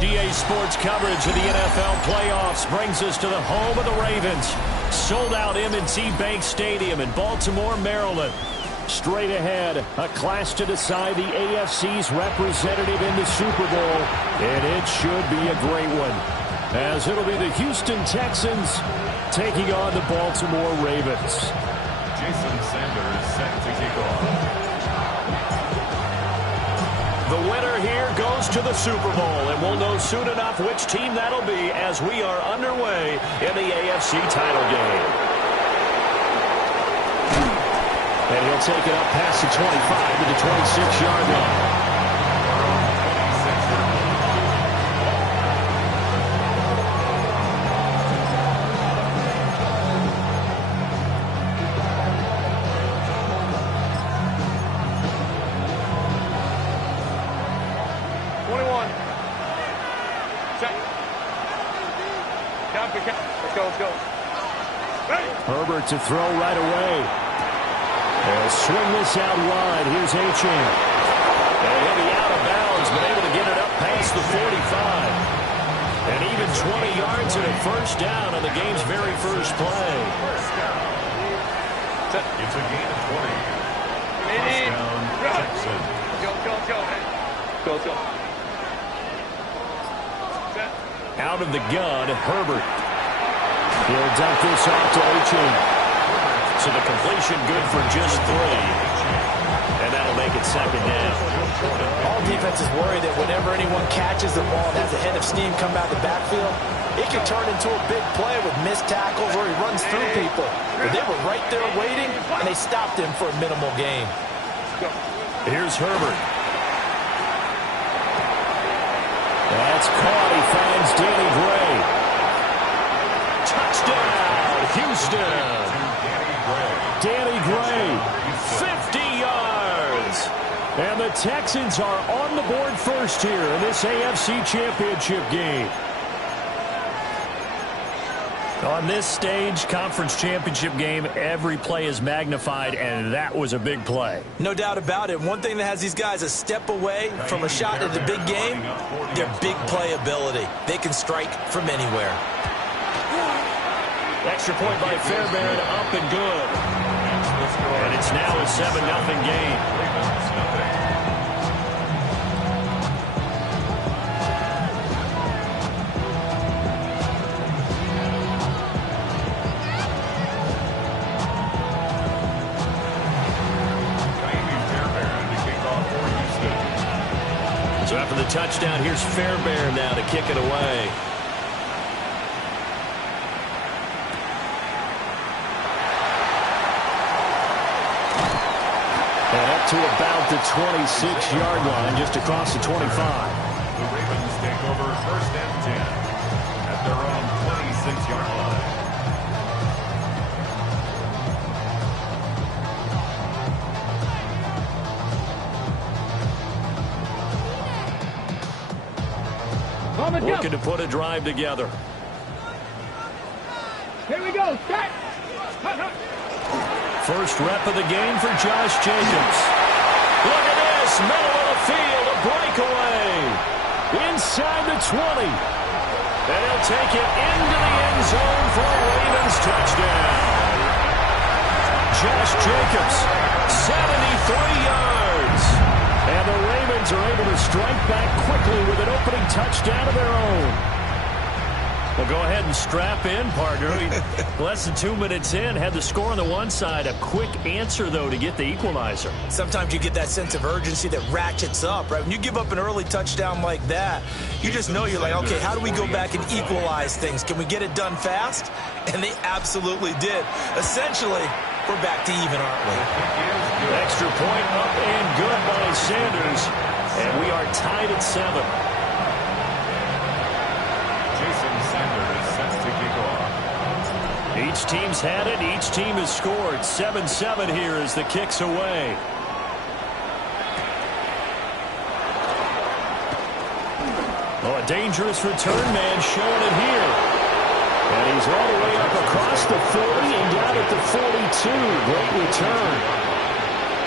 DA Sports coverage of the NFL playoffs brings us to the home of the Ravens. Sold out M&T Bank Stadium in Baltimore, Maryland. Straight ahead, a clash to decide the AFC's representative in the Super Bowl, and it should be a great one, as it'll be the Houston Texans taking on the Baltimore Ravens. Jason Sanders set to kick off. The winner here goes to the Super Bowl, and we'll know soon enough which team that'll be as we are underway in the AFC title game. And he'll take it up past the 25 to the 26-yard line. Herbert to throw right away. They'll swing this out wide. Here's Achane. And he'll be out of bounds, but able to get it up past the 45. And even 20 yards and a first down on the game's very first play. It's a gain of 20. First down, Texans. Go. Out of the gun, Herbert. He'll dump this off to Achane. So the completion good for just 3. And that'll make it second down. All defenses worry that whenever anyone catches the ball and has a head of steam come out of the backfield, it can turn into a big play with missed tackles or he runs through people. But they were right there waiting, and they stopped him for a minimal gain. Here's Herbert. That's caught. He finds Danny Gray. Touchdown, Houston. Danny Gray, 50 yards. And the Texans are on the board first here in this AFC Championship game. On this stage, conference championship game, every play is magnified, and that was a big play. No doubt about it. One thing that has these guys a step away from a shot at the big game, their big play ability. They can strike from anywhere. Extra point by Fairbairn, up and good. And it's now a 7-0 game. So after the touchdown, here's Fairbairn now to kick it away. To about the 26-yard line, just across the 25. The Ravens take over first and 10 at their own 26-yard line. Looking to put a drive together. Here we go. Start. First rep of the game for Josh Jacobs. Look at this, middle of the field, a breakaway. Inside the 20. And he'll take it into the end zone for a Ravens touchdown. Josh Jacobs, 73 yards. And the Ravens are able to strike back quickly with an opening touchdown of their own. Well, go ahead and strap in, partner. Less than 2 minutes in, had the score on the one side. A quick answer, though, to get the equalizer. Sometimes you get that sense of urgency that ratchets up, right? When you give up an early touchdown like that, you just know you're like, okay, how do we go back and equalize things? Can we get it done fast? And they absolutely did. Essentially, we're back to even, aren't we? Extra point up and good by Sanders. And we are tied at 7. Jason Sanders sets to kick off. Each team's had it. Each team has scored. 7-7 here as the kick's away. Oh, a dangerous return man showing it here. And he's all the way up across the 40 and down at the 42. Great return.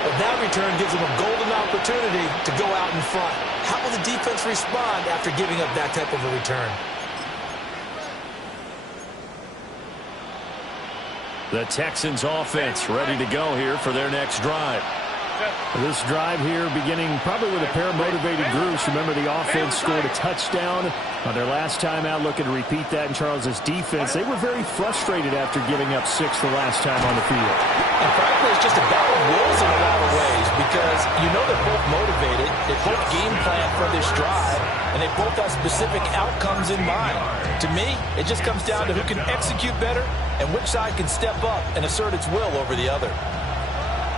But that return gives them a golden opportunity to go out in front. How will the defense respond after giving up that type of a return? The Texans offense ready to go here for their next drive. This drive here beginning probably with a pair of motivated groups. Remember, the offense scored a touchdown on their last time out. Looking to repeat that in Charles's defense. They were very frustrated after giving up 6 the last time on the field. And frankly, it's just a battle of wills in a lot of ways because you know they're both motivated. They both game plan for this drive, and they both have specific outcomes in mind. To me, it just comes down to who can execute better and which side can step up and assert its will over the other.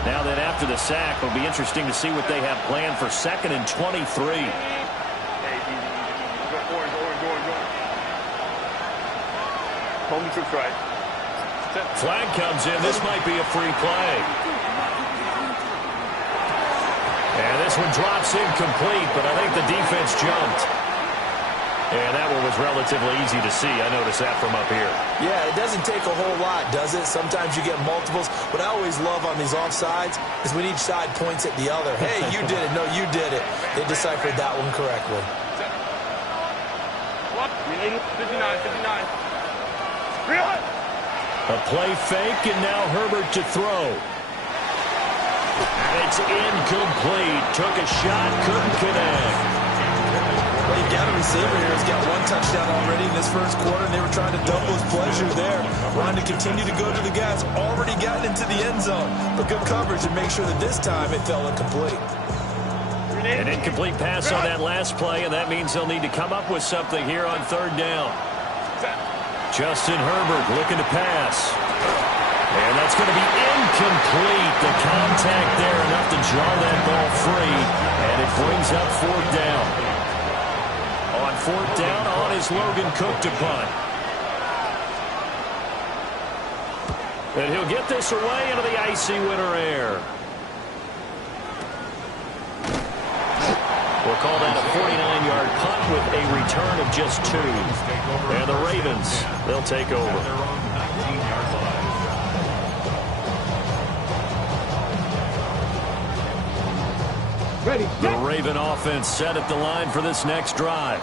Now then, after the sack, it'll be interesting to see what they have planned for 2nd and 23. Flag comes in. This might be a free play. And this one drops incomplete, but I think the defense jumped. And that one was relatively easy to see. I noticed that from up here. Yeah, it doesn't take a whole lot, does it? Sometimes you get multiples. What I always love on these offsides is when each side points at the other. Hey, you did it. No, you did it. They deciphered that one correctly. 59. A play fake, and now Herbert to throw. And it's incomplete. Took a shot, couldn't connect. Well, you got a receiver here who's got 1 touchdown already in this first quarter, and they were trying to double his pleasure there. Wanting to continue to go to the gas. Already gotten into the end zone. But good coverage and make sure that this time it fell incomplete. An incomplete pass on that last play, and that means they'll need to come up with something here on 3rd down. Justin Herbert looking to pass. And that's going to be incomplete. The contact there enough to draw that ball free, and it brings up 4th down. On 4th down, on is Logan Cook to punt. And he'll get this away into the icy winter air. We'll call that a 49-yard punt with a return of just 2. And the Ravens, they'll take over. The Raven offense set at the line for this next drive.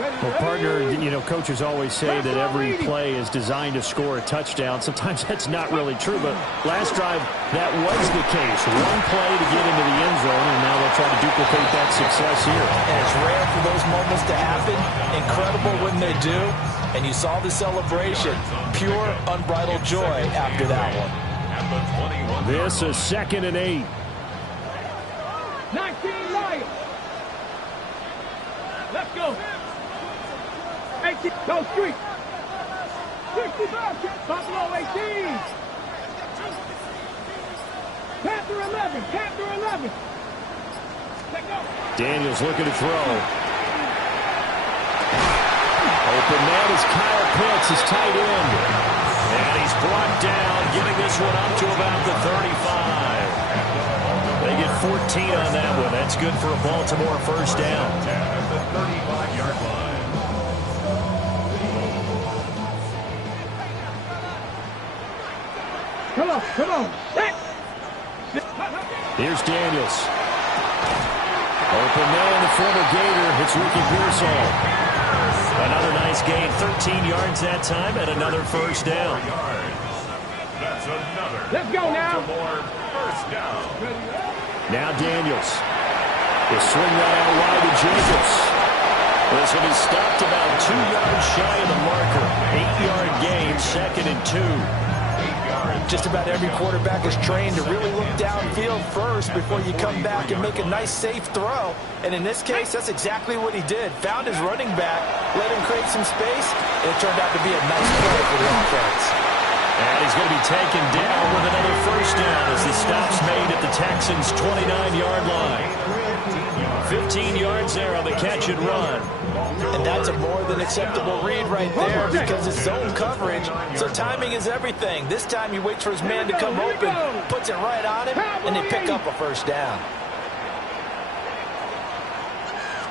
Well, partner, you know, coaches always say that every play is designed to score a touchdown. Sometimes that's not really true, but last drive, that was the case. 1 play to get into the end zone, and now they'll try to duplicate that success here. And it's rare for those moments to happen. Incredible when they do. And you saw the celebration. Pure, unbridled joy after that one. This is 2nd and 8. 19 Lions. Let's go. 18. Go street. 65. Buffalo 18. Panther 11. Panther 11. Let's go. Daniels looking to throw. Open man is Kyle Pitts, his tight end. And he's brought down, getting this one up to about the 35. They get 14 on that one. That's good for a Baltimore 1st down. At the 35-yard line. Come on. Come on. Here's Daniels. Open man, the former Gator. It's Ricky Pearsall. Another nice gain. 13 yards that time and another 1st down. That's another. Let's go now. Baltimore 1st down. Now Daniels. He'll swing that out wide to Jacobs. This one is stopped about 2 yards shy of the marker. 8-yard gain, 2nd and 2. Just about every quarterback is trained to really look downfield first before you come back and make a nice, safe throw. And in this case, that's exactly what he did. Found his running back, let him create some space, and it turned out to be a nice play for the offense. And he's going to be taken down with another first down as the stop's made at the Texans' 29-yard line. 15 yards there on the catch and run. And that's a more than acceptable read right there because it's zone coverage, so timing is everything. This time he waits for his man to come open, puts it right on him, and they pick up a first down.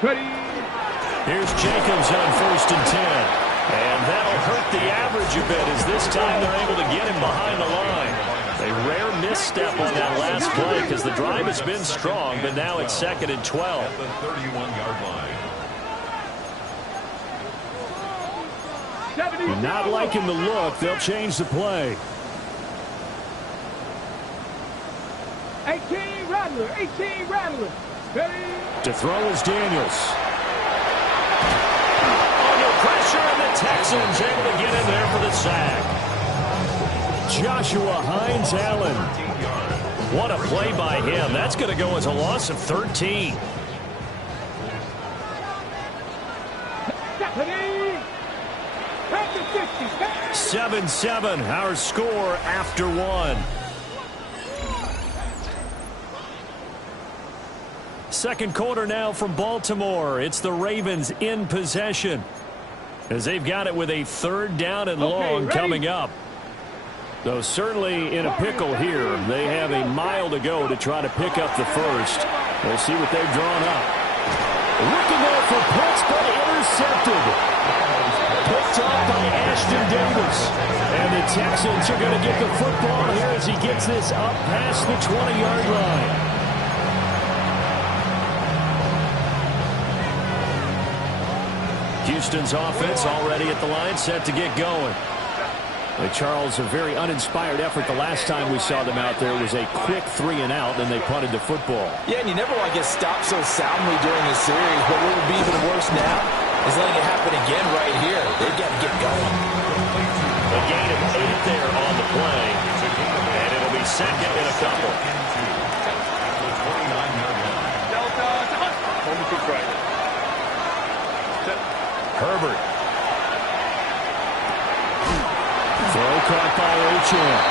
Here's Jacobs on 1st and 10. And that'll hurt the average a bit as this time they're able to get him behind the line. A rare misstep on that last play because the drive has been strong, but now it's 2nd and 12. At the 31-yard line. Not liking the look. They'll change the play. 18 Rattler. 18 Rattler. Ready? To throw is Daniels. Under pressure, and the Texans able to get in there for the sack. Joshua Hines-Allen. What a play by him. That's going to go as a loss of 13. 7-7, our score after one. Second quarter now from Baltimore. It's the Ravens in possession as they've got it with a 3rd down and long coming up. Though certainly in a pickle here. They have a mile to go to try to pick up the first. We'll see what they've drawn up. Looking there for Pitts, but intercepted. Picked off by Ashton Davis. And the Texans are going to get the football here as he gets this up past the 20-yard line. Houston's offense already at the line, set to get going. Charles, a very uninspired effort the last time we saw them out there was a quick 3-and-out, and they punted the football. Yeah, and you never want to get stopped so soundly during the series, but what would be even worse now is letting it happen again right here. They've got to get going. A gain of 8 there on the play, and it'll be 2nd and a couple. Herbert. Throw caught by Achane.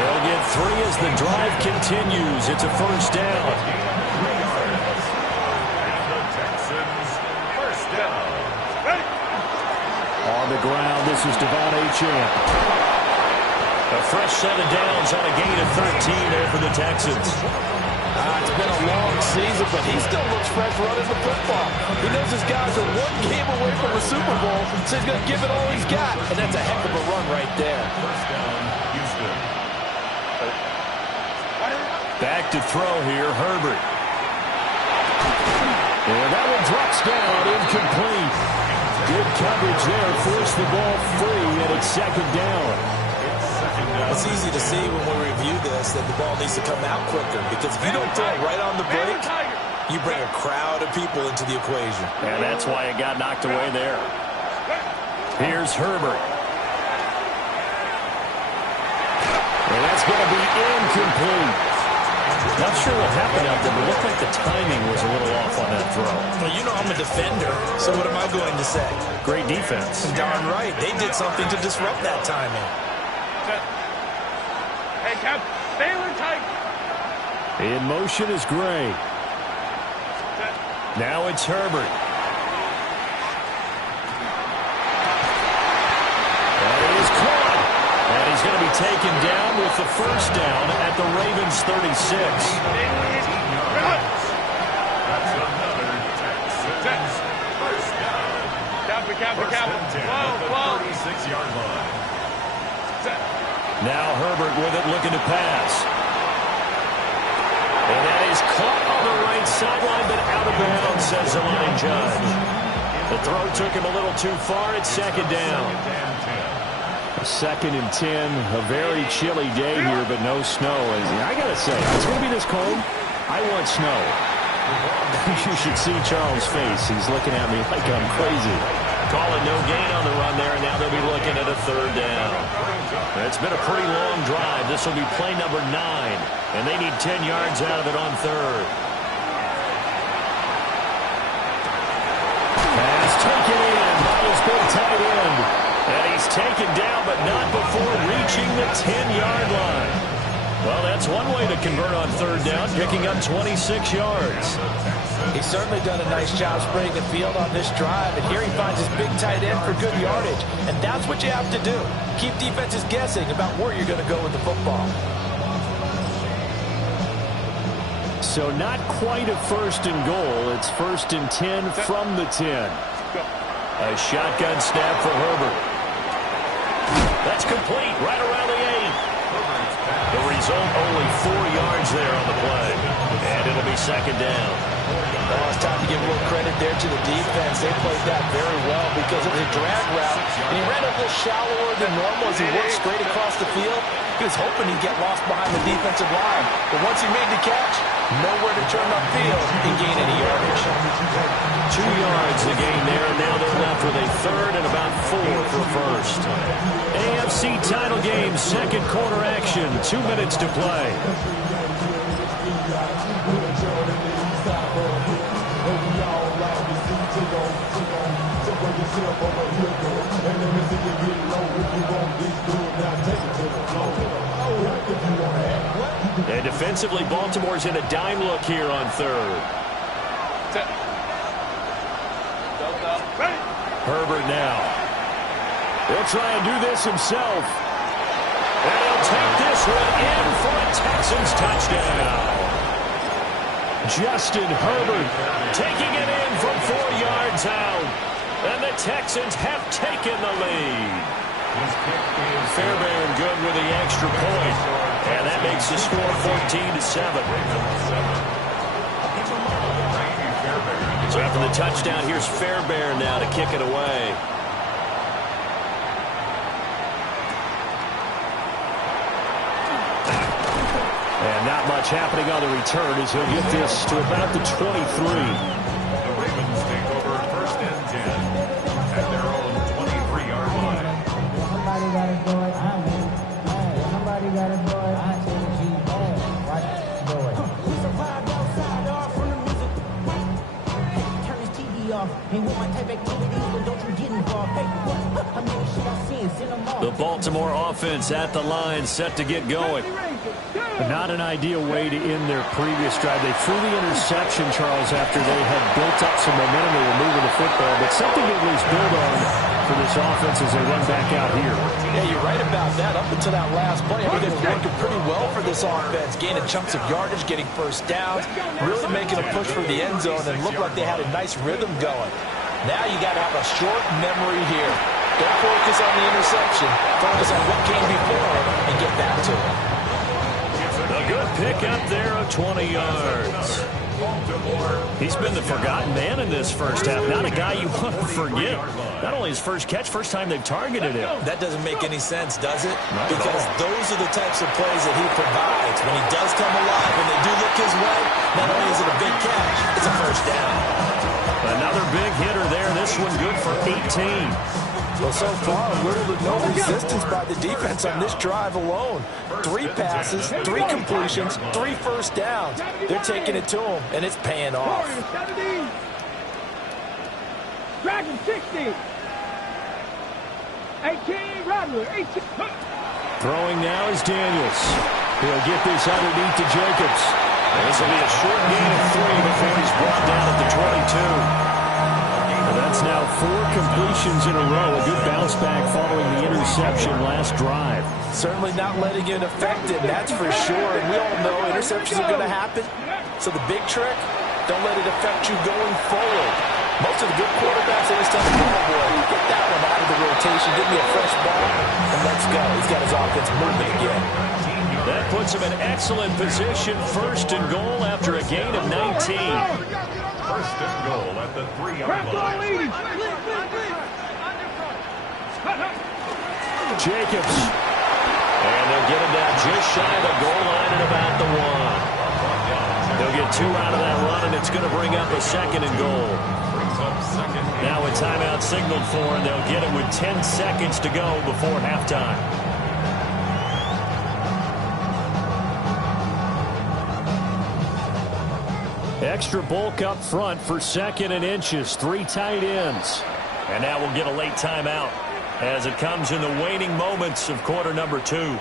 They'll get 3 as the drive continues. It's a first down. On the ground, this is Devon Achane. A fresh set of downs on a gain of 13 there for the Texans. It's been a long season, but he still looks fresh running the football. He knows his guys are 1 game away from a Super Bowl, so he's going to give it all he's got, and that's a heck of a run right there. First down, Houston. Back to throw here, Herbert. And that one drops down, incomplete. Good coverage there, forced the ball free, and it's 2nd down. It's easy to see when we review this that the ball needs to come out quicker, because if you don't throw it right on the break, you bring a crowd of people into the equation. And that's why it got knocked away there. Here's Herbert. And that's going to be incomplete. Not sure what happened out there, but it looked like the timing was a little off on that throw. Well, you know I'm a defender, so what am I going to say? Great defense. Darn right. They did something to disrupt that timing. Hey, Cap, stay tight. In motion is Gray. Now it's Herbert. That is caught. And he's going to be taken down with the first down at the Ravens' 36. That's another Texans first down. First and 10 at the 36-yard line. Now Herbert with it, looking to pass. And that is caught on the right sideline, but out of bounds, says the line judge. The throw took him a little too far. It's 2nd down. 2nd and 10. A very chilly day here, but no snow. I got to say, it's going to be this cold. I want snow. You should see Charles' face. He's looking at me like I'm crazy. Call it no gain on the run there, and now they'll be looking at a 3rd down. It's been a pretty long drive. This will be play number 9, and they need 10 yards out of it on 3rd. Pass taken in by his big tight end. And he's taken down, but not before reaching the the 10-yard line. Well, that's one way to convert on third down, picking up 26 yards. He's certainly done a nice job spraying the field on this drive, and here he finds his big tight end for good yardage. And that's what you have to do. Keep defenses guessing about where you're going to go with the football. So not quite a first and goal. It's first and 10 from the 10. A shotgun snap for Herbert. That's complete right around the 8. The result, only 4 yards there on the play. And it'll be second down. Well, it's time to give a little credit there to the defense. They played that very well because it was a drag route. And he ran a little shallower than normal as he worked straight across the field. He was hoping he'd get lost behind the defensive line. But once he made the catch, nowhere to turn upfield and gain any yardage. 2 yards the gain there. Now they're left with a third and about 4 for first. AFC title game, second quarter action. 2 minutes to play. And defensively, Baltimore's in a dime look here on third. Herbert now. He'll try and do this himself. And he'll take this one in for a Texans touchdown. Justin Herbert taking it in from 4 yards out. And the Texans have taken the lead. Fairbairn good with the extra point. And that makes the score 14-7. So after the touchdown, here's Fairbairn now to kick it away. And not much happening on the return as he'll get this to about the 23. The Ravens take over first and 10 at their own 23-yard line. Somebody gotta do it. Somebody gotta do it. I tell you, watch it, do it. We survived outside off from the music. Turn this TV off. Ain't with my type activities, but don't you get involved. Hey, what? I mean, shit I seen, send them off. The Baltimore offense at the line, set to get going. Not an ideal way to end their previous drive. They threw the interception, Charles, after they had built up some momentum. They were moving the football, but something to at least build on for this offense as they run back out here. Yeah, you're right about that. Up until that last play, I think it's working pretty well for this offense. Gaining chunks of yardage, getting first downs, really making a push for the end zone, and looked like they had a nice rhythm going. Now you got to have a short memory here. Don't focus on the interception. Focus on what came before and get back to it. A good pick up there of 20 yards. He's been the forgotten man in this first half. Not a guy you want to forget. Not only his first catch, first time they've targeted him. That doesn't make any sense, does it? Because those are the types of plays that he provides. When he does come alive, when they do look his way, not only is it a big catch, it's a first down. Another big hitter there. This one good for 18. Well, so far, little to no resistance by the defense on this drive alone. 3 passes, 3 completions, 3 first downs. They're taking it to him, and it's paying off. Dragon 60. 18, Rattler, 18. Throwing now is Daniels. He'll get this underneath to Jacobs. And this will be a short gain of 3 before he's brought down at the 22. That's now 4 completions in a row. A good bounce back following the interception last drive. Certainly not letting it affect him, that's for sure. And we all know interceptions are going to happen. So the big trick, don't let it affect you going forward. Most of the good quarterbacks, they just tell the ball boy, get that one out of the rotation, give me a fresh ball, and let's go. He's got his offense moving again. That puts him in excellent position. First and goal after a gain of 19. First and goal at the 3-yard line. Jacobs. And they'll get him down just shy of the goal line at about the 1. They'll get 2 out of that run, and it's going to bring up a second and goal. Now a timeout signaled for, and they'll get it with 10 seconds to go before halftime. Extra bulk up front for 2nd and inches. 3 tight ends. And now we'll get a late timeout as it comes in the waning moments of quarter number 2.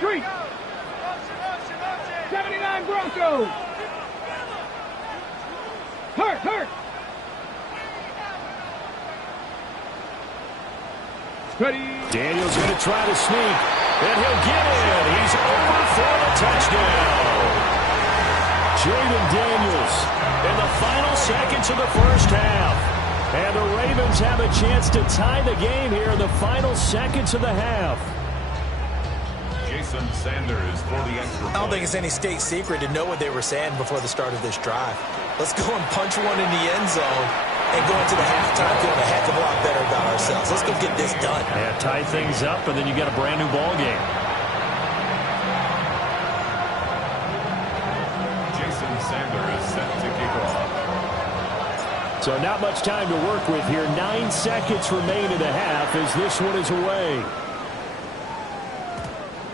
3. 79 Broncos. Hurt. Ready. Daniels going to try to sneak, and he'll get in. He's over for the touchdown. Jaden Daniels in the final seconds of the first half. And the Ravens have a chance to tie the game here in the final seconds of the half. Jason Sanders for the extra point. I don't think it's any state secret to know what they were saying before the start of this drive. Let's go and punch one in the end zone and go into the halftime feeling a heck of a lot better about ourselves. Let's go get this done. Yeah, tie things up, and then you get a brand new ball game. Jason Sanders set to kick off. So not much time to work with here. 9 seconds remain in the half as this one is away.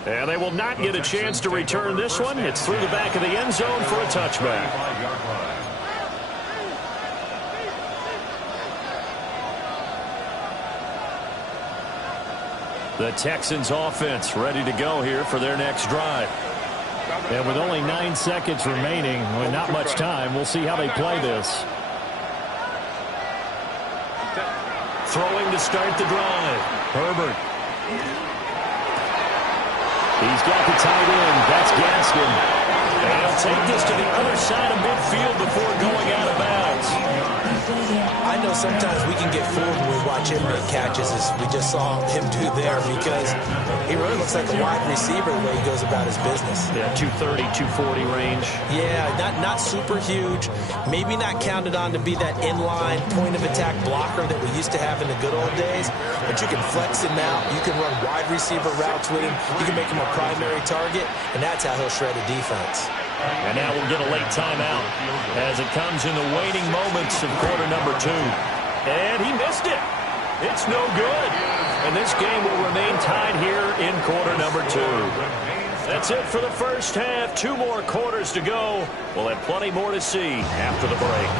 And they will not get a chance to return this one. It's through the back of the end zone for a touchback. The Texans offense ready to go here for their next drive. And with only 9 seconds remaining, with not much time, we'll see how they play this. Throwing to start the drive. Herbert. He's got the tight end. That's Gaskin. And he'll take this to the other side of midfield before going out of bounds. I know sometimes we can get fooled when we watch him make catches, as we just saw him do there, because he really looks like a wide receiver the way he goes about his business. Yeah, 230, 240 range. Yeah, not super huge. Maybe not counted on to be that inline point-of-attack blocker that we used to have in the good old days, but you can flex him out. You can run wide receiver routes with him. You can make him a primary target, and that's how he'll shred a defense. And now we'll get a late timeout as it comes in the waning moments of quarter number 2. And he missed it. It's no good. And this game will remain tied here in quarter number 2. That's it for the first half. 2 more quarters to go. We'll have plenty more to see after the break.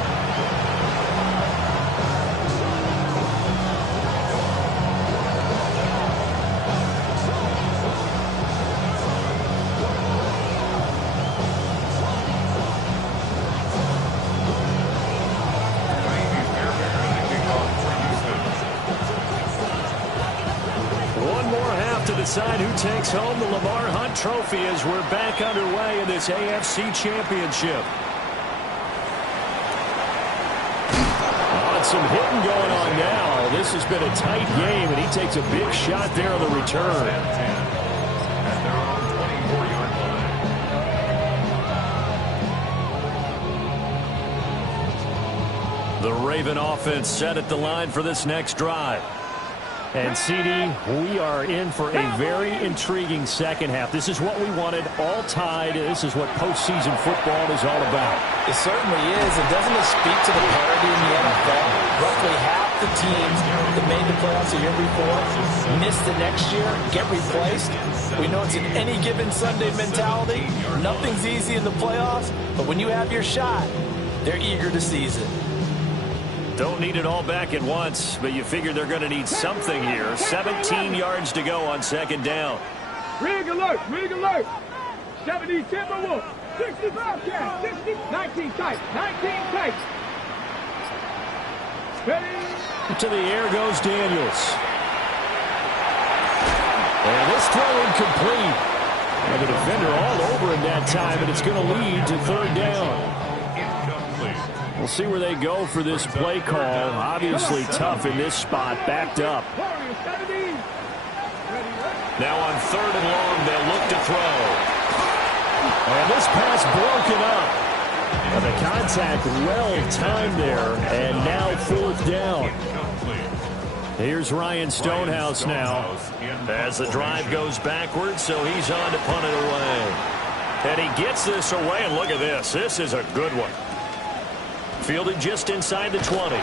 Decide who takes home the Lamar Hunt Trophy as we're back underway in this AFC Championship. Some hitting going on now. This has been a tight game, and he takes a big shot there on the return. The Raven offense set at the line for this next drive. And, CD, we are in for a very intriguing second half. This is what we wanted, all tied. This is what postseason football is all about. It certainly is. And doesn't it speak to the parity in the NFL? Roughly half the teams that made the playoffs the year before miss the next year, get replaced. We know it's an any given Sunday mentality. Nothing's easy in the playoffs, but when you have your shot, they're eager to seize it. Don't need it all back at once, but you figure they're going to need something here. 17 yards to go on second down. Rig alert, 70 Timberwolves, 60 Bobcats, 60, 19 tight, 19 tight. Ready? To the air goes Daniels. And this throw incomplete. And the defender all over him that time, and it's going to lead to third down. We'll see where they go for this play call. Obviously tough in this spot, backed up. Now on third and long, they'll look to throw. And this pass broken up. And the contact well timed there, and now fourth down. Here's Ryan Stonehouse now as the drive goes backwards, so he's on to punt it away. And he gets this away, and look at this. This is a good one. Fielded just inside the 20.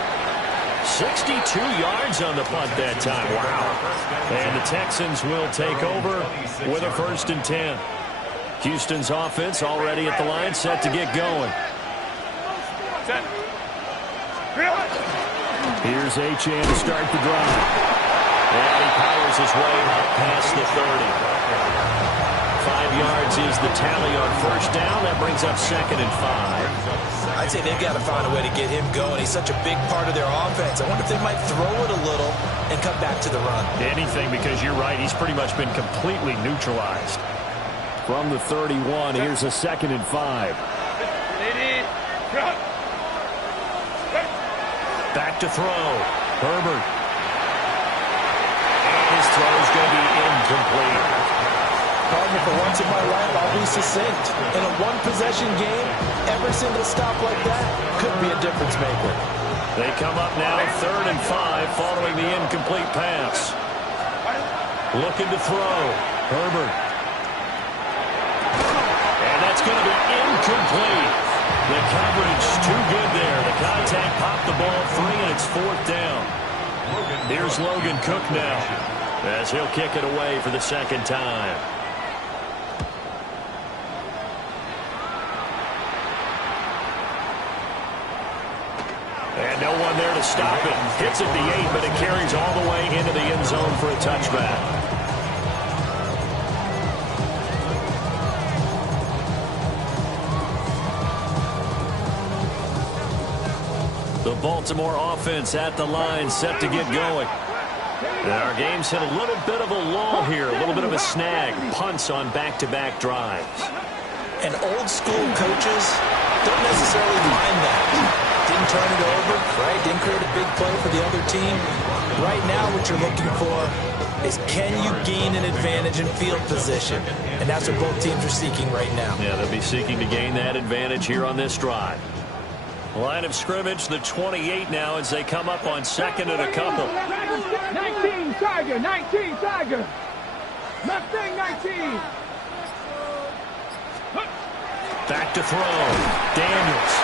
62 yards on the punt that time. Wow. And the Texans will take over with a 1st and 10. Houston's offense already at the line, set to get going. Here's Achane to start the drive. And he powers his way up past the 30. yards is the tally on first down. That brings up 2nd and 5. I'd say they've got to find a way to get him going. He's such a big part of their offense. I wonder if they might throw it a little and come back to the run. Anything, because you're right. He's pretty much been completely neutralized. From the 31, here's a 2nd and 5. Back to throw. Herbert. His throw is going to be incomplete. Partner, for once in my life, I'll be succinct. In a one-possession game, every single stop like that could be a difference maker. They come up now 3rd and 5 following the incomplete pass. Looking to throw. Herbert. And that's going to be incomplete. The coverage too good there. The contact popped the ball free, and it's 4th down. Here's Logan Cook now, as he'll kick it away for the 2nd time. And no one there to stop it. Hits at the 8, but it carries all the way into the end zone for a touchback. The Baltimore offense at the line, set to get going. And our game's hit a little bit of a lull here, a little bit of a snag. Punts on back-to-back drives. And old school coaches don't necessarily mind that. Didn't turn it over, right? Didn't create a big play for the other team. Right now what you're looking for is, can you gain an advantage in field position? And that's what both teams are seeking right now. Yeah, they'll be seeking to gain that advantage here on this drive. Line of scrimmage, the 28 now as they come up on 2nd and a couple. 19 Tiger, 19 Tiger. Mustang 19. Back to throw. Daniels.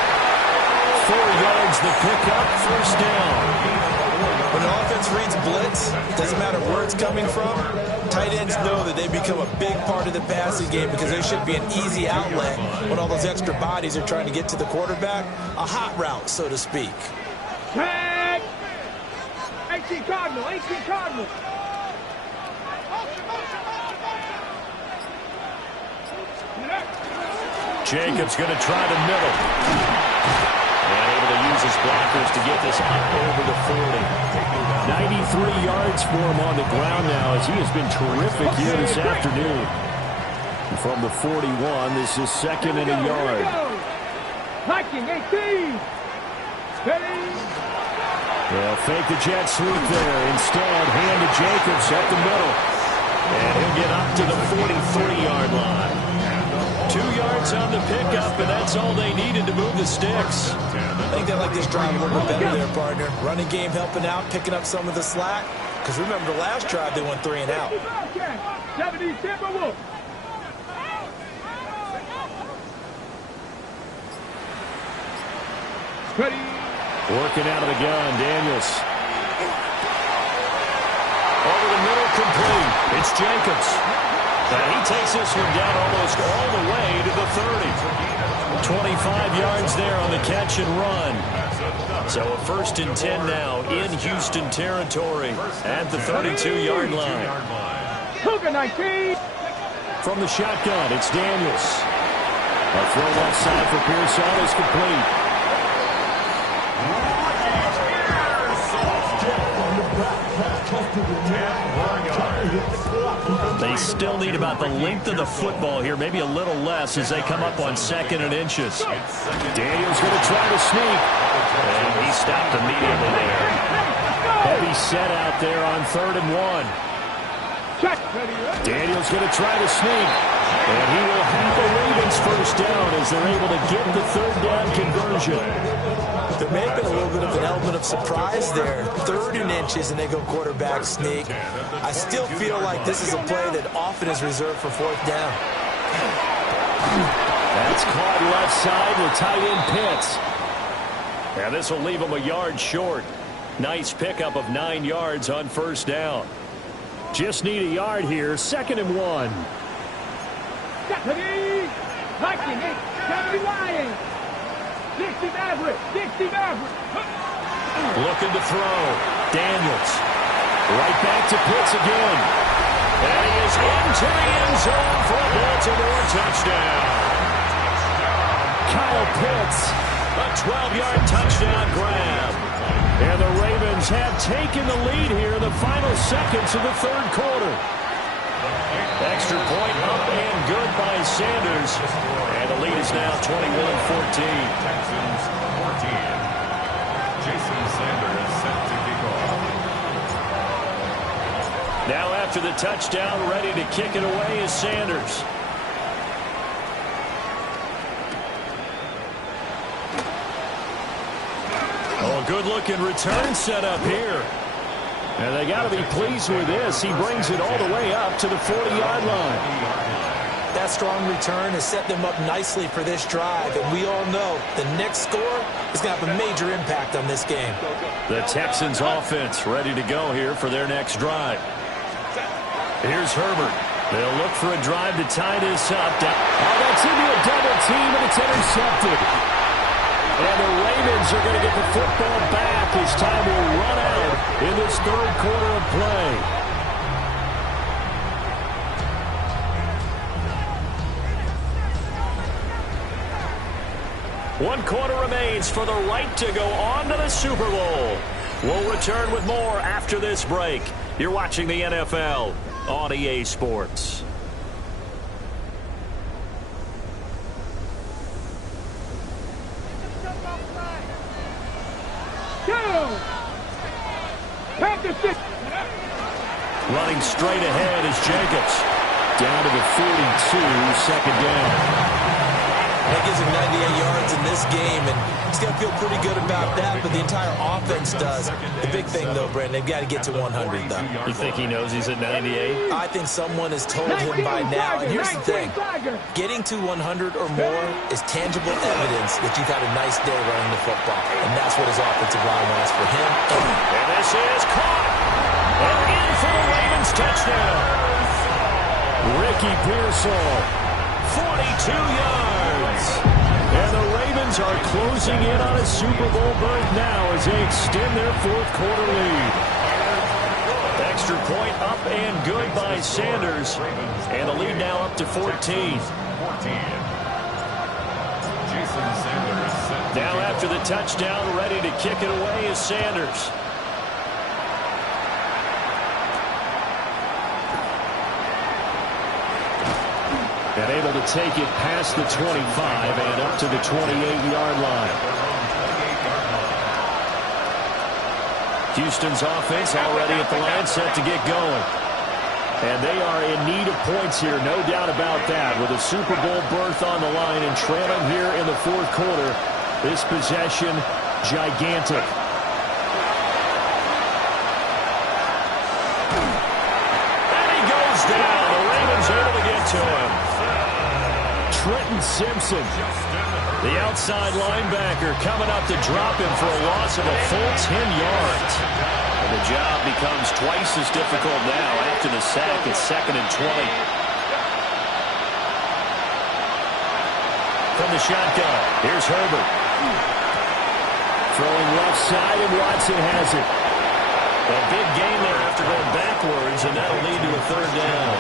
4 yards the pickup, 1st down. When the offense reads blitz, doesn't matter where it's coming from, tight ends know that they become a big part of the passing game because they should be an easy outlet when all those extra bodies are trying to get to the quarterback. A hot route, so to speak. Tag! 18 Cardinal, 18 Cardinal. Jacobs going to try the middle. And able to use his blockers to get this up over the 40. 93 yards for him on the ground now as he has been terrific here this afternoon. From the 41, this is 2nd and a yard. Viking 18. Ready? They'll fake the jet sweep there. Instead, hand to Jacobs up the middle. And he'll get up to the 43-yard line. 2 yards on the pickup, and that's all they needed to move the sticks. I think they like this drive a little bit better there, partner. Running game helping out, picking up some of the slack. Because remember, the last drive they went 3 and out. 70 Timberwolves. Ready? Working out of the gun, Daniels. Over the middle, complete. It's Jacobs. And he takes this one down almost all the way to the 30. 25 yards there on the catch and run. So a 1st and 10 now in Houston territory at the 32-yard line. Cougar 19. From the shotgun, it's Daniels. A throw left side for Pearsall is complete. They still need about the length of the football here, maybe a little less as they come up on 2nd and inches. Daniels going to try to sneak. And he stopped immediately there. Heavy set out there on 3rd and 1. Daniels going to try to sneak. And he will have the Ravens 1st down as they're able to get the 3rd down conversion. There may have been a little bit of an element of surprise there. 3rd and inches, and they go quarterback sneak. I still feel like this is a play that often is reserved for 4th down. That's caught left side with tight end Pitts. And this will leave him a yard short. Nice pickup of 9 yards on 1st down. Just need a yard here. 2nd and 1. Viking 70 Lions. 60 Maverick. 60 Maverick. Looking to throw. Daniels. Right back to Pitts again. And he is into the end zone for a Baltimore touchdown. Kyle Pitts, a 12-yard touchdown grab. And the Ravens have taken the lead here in the final seconds of the third quarter. Extra point up and good by Sanders. And the lead is now 21-14. Texans 14. Jason Sanders set to kick off. Now after the touchdown, ready to kick it away is Sanders. Oh, good-looking return set up here. And they got to be pleased with this. He brings it all the way up to the 40-yard line. That strong return has set them up nicely for this drive, and we all know the next score is going to have a major impact on this game. The Texans offense ready to go here for their next drive. Here's Herbert. They'll look for a drive to tie this up. Oh, that's into a double team, and it's intercepted. And the Ravens are going to get the football back as time will run out in this third quarter of play. One quarter remains for the right to go on to the Super Bowl. We'll return with more after this break. You're watching the NFL on EA Sports. Running straight ahead is Jacobs. Down to the 42, second down. That gives him 98 yards in this game, and he's going to feel pretty good about that, but the entire offense does. The big thing, though, Brandon, they've got to get to 100, though. You think he knows he's at 98? I think someone has told him by now, and here's the thing. Getting to 100 or more is tangible evidence that you've had a nice day running the football, and that's what his offensive line wants for him. And this is caught. And in for the Ravens touchdown. Ricky Pearsall, 42 yards. And the Ravens are closing in on a Super Bowl berth now as they extend their fourth quarter lead. Extra point up and good by Sanders. And the lead now up to 14. Now after the touchdown, ready to kick it away is Sanders. And able to take it past the 25 and up to the 28-yard line. Houston's offense already at the line, set to get going. And they are in need of points here, no doubt about that. With a Super Bowl berth on the line and trailing here in the fourth quarter, this possession gigantic. And he goes down. The Ravens able to get to him. Trenton Simpson, the outside linebacker, coming up to drop him for a loss of a full 10 yards. And the job becomes twice as difficult now after the sack. It's 2nd and 20. From the shotgun, here's Herbert. Throwing left side, and Watson has it. A big gain there after going backwards, and that'll lead to a third down.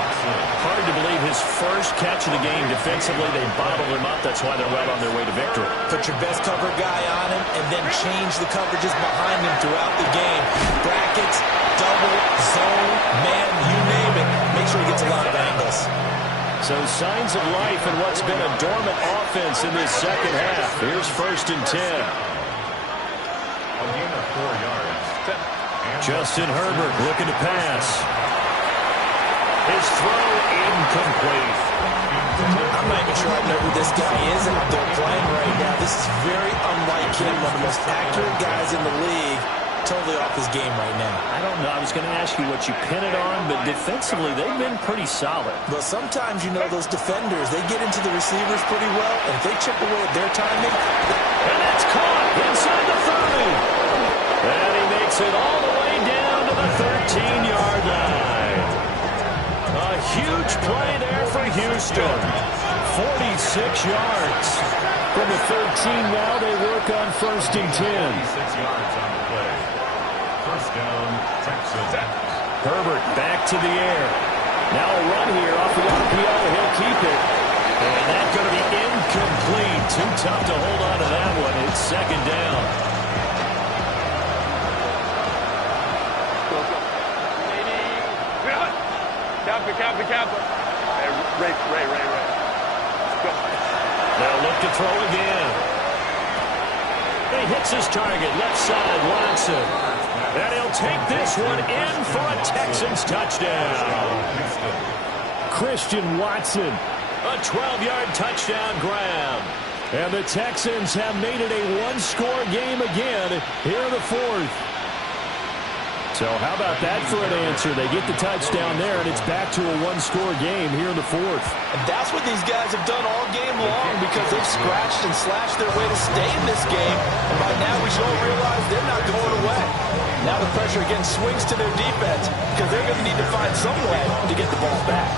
Hard to believe his first catch of the game defensively. They bottled him up. That's why they're right on their way to victory. Put your best cover guy on him and then change the coverages behind him throughout the game. Brackets, double, zone, man, you name it. Make sure he gets a lot of angles. So signs of life in what's been a dormant offense in this second half. Here's 1st and 10. A gain of 4 yards. Justin Herbert looking to pass. His throw incomplete. I'm not even sure I know who this guy is out there playing right now. This is very unlike him, one of the most accurate guys in the league. Totally off his game right now. I don't know. I was going to ask you what you pin it on, but defensively they've been pretty solid. But sometimes, you know, those defenders, they get into the receivers pretty well, and if they chip away at their timing. And that's caught inside the 30. And he makes it all the way down to the 13-yard line. A huge play there for Houston. 46 yards. From the 13 now, they work on 1st and 10. 6 yards on the play. First down, Texans. Herbert back to the air. Now a run here off the RPO. He'll keep it. And that's going to be incomplete. Too tough to hold on to that one. It's second down. Kappa. Hey, Ray. Go. They'll look to throw again. He hits his target, left side, Watson. And he'll take this one in for a Texans touchdown. Christian Watson. A 12-yard touchdown grab. And the Texans have made it a one-score game again here in the fourth. So how about that for an answer? They get the touchdown there, and it's back to a one-score game here in the fourth. And that's what these guys have done all game long because they've scratched and slashed their way to stay in this game. And by now we should all realize they're not going away. Now the pressure again swings to their defense because they're going to need to find some way to get the ball back.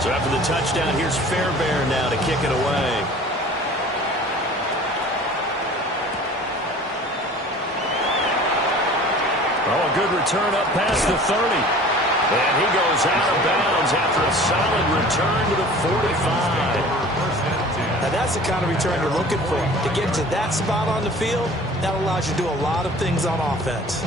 So after the touchdown, here's Fairbairn now to kick it away. Oh, a good return up past the 30. And he goes out of bounds after a solid return to the 45. Now that's the kind of return you're looking for. To get to that spot on the field, that allows you to do a lot of things on offense.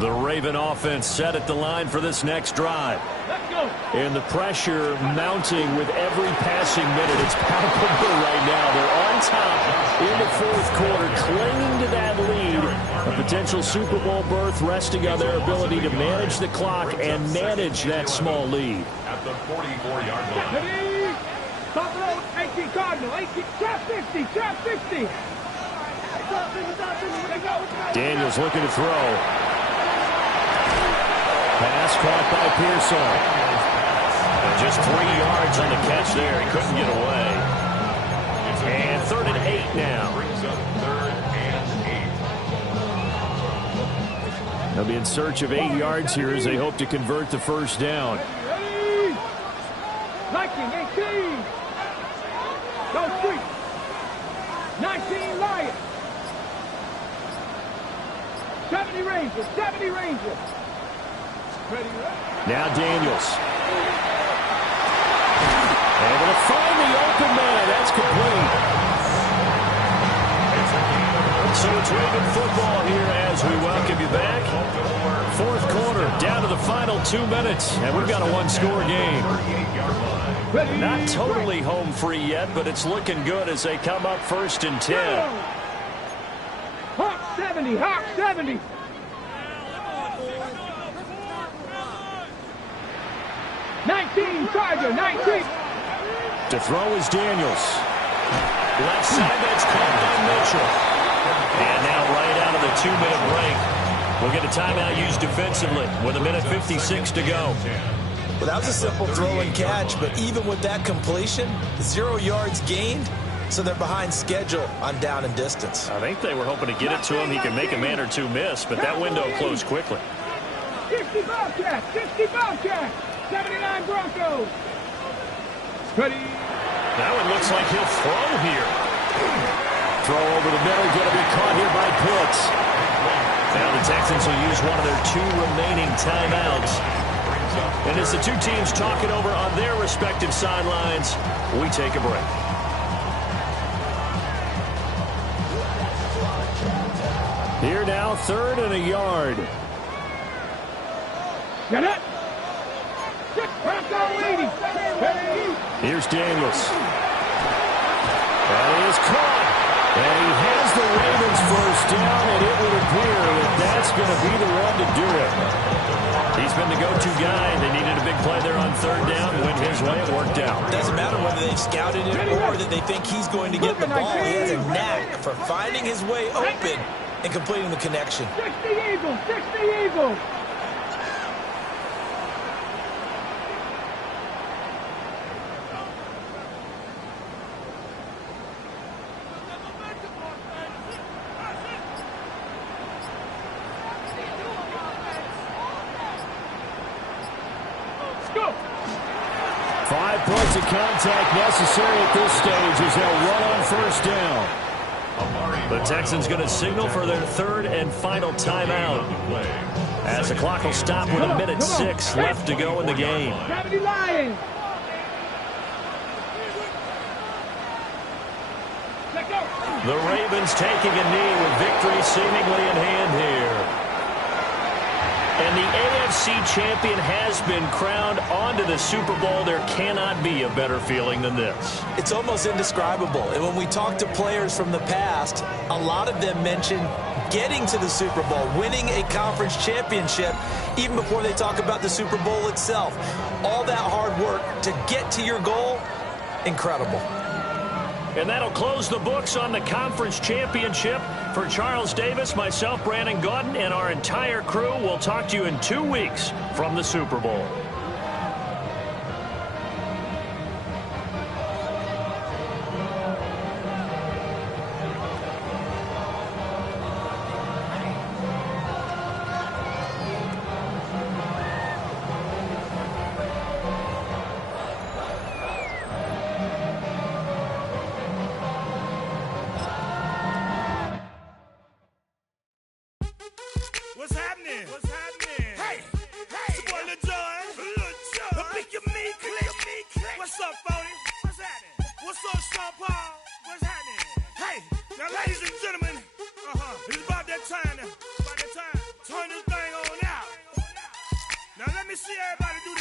The Raven offense set at the line for this next drive. Let's go. And the pressure mounting with every passing minute. It's palpable right now. They're on top in the fourth quarter, clinging to that lead. A potential Super Bowl berth resting on their ability to manage the clock and manage that small lead. At the 44-yard line. Ready? Buffalo, 18 Cardinal, 18, trap 50, trap 50. Daniels looking to throw. Pass caught by Pearson. And just 3 yards on the catch there. He couldn't get away. And 3rd and 8 now. Brings up 3rd and 8. They'll be in search of 8 yards here as they hope to convert the first down. Ready? Viking, 18. Go street. 19 Lions. 70 Rangers, 70 Rangers. Now Daniels. Able to find the open man. That's complete. So it's Raven football here as we welcome you back. Fourth quarter, down to the final 2 minutes. And we've got a one-score game. Not totally home free yet, but it's looking good as they come up 1st and 10. Hawk 70, Hawk 70. 19, Charger, 19. To throw is Daniels. Left side, that's caught by Mitchell. And now right out of the 2-minute break, we'll get a timeout used defensively with 1:56 to go. Well, that was a simple throw and catch, but even with that completion, 0 yards gained, so they're behind schedule on down and distance. I think they were hoping to get it to him. He can make a man or two miss, but that window closed quickly. 60 Bobcats, 60 Bobcats. 79 Broncos. Ready? Now it looks like he'll throw here. Throw over the middle, going to be caught here by Pitts. Now the Texans will use one of their 2 remaining timeouts. And as the two teams talk it over on their respective sidelines, we take a break. Here now, 3rd and a yard. Get it. Here's Daniels. And he is caught. And he has the Ravens first down, and it would appear that that's going to be the one to do it. He's been the go-to guy. They needed a big play there on 3rd down. Went his way. It worked out. Doesn't matter whether they've scouted it or that they think he's going to get the ball. He has a knack for finding his way open and completing the connection. 60 Eagles, 60 Eagles. Go. 5 points of contact necessary at this stage as they'll run on 1st down. The Texans going to signal for their 3rd and final timeout. As the clock will stop with 1:06 left to go in the game. Gravity Lions. The Ravens taking a knee with victory seemingly in hand here. And the AFC champion has been crowned onto the Super Bowl. There cannot be a better feeling than this. It's almost indescribable. And when we talk to players from the past, a lot of them mention getting to the Super Bowl, winning a conference championship, even before they talk about the Super Bowl itself. All that hard work to get to your goal, incredible. And that'll close the books on the conference championship. For Charles Davis, myself, Brandon Gaudin, and our entire crew, we'll talk to you in 2 weeks from the Super Bowl. What's happening? What's happening? Hey, hey, it's your boy Lil Jon. The pick your me click. What's up, Phony? What's happening? What's up, Sean Paul? What's happening? Hey, now, ladies and gentlemen, it's about that time. Turn this thing on out. Now, let me see everybody do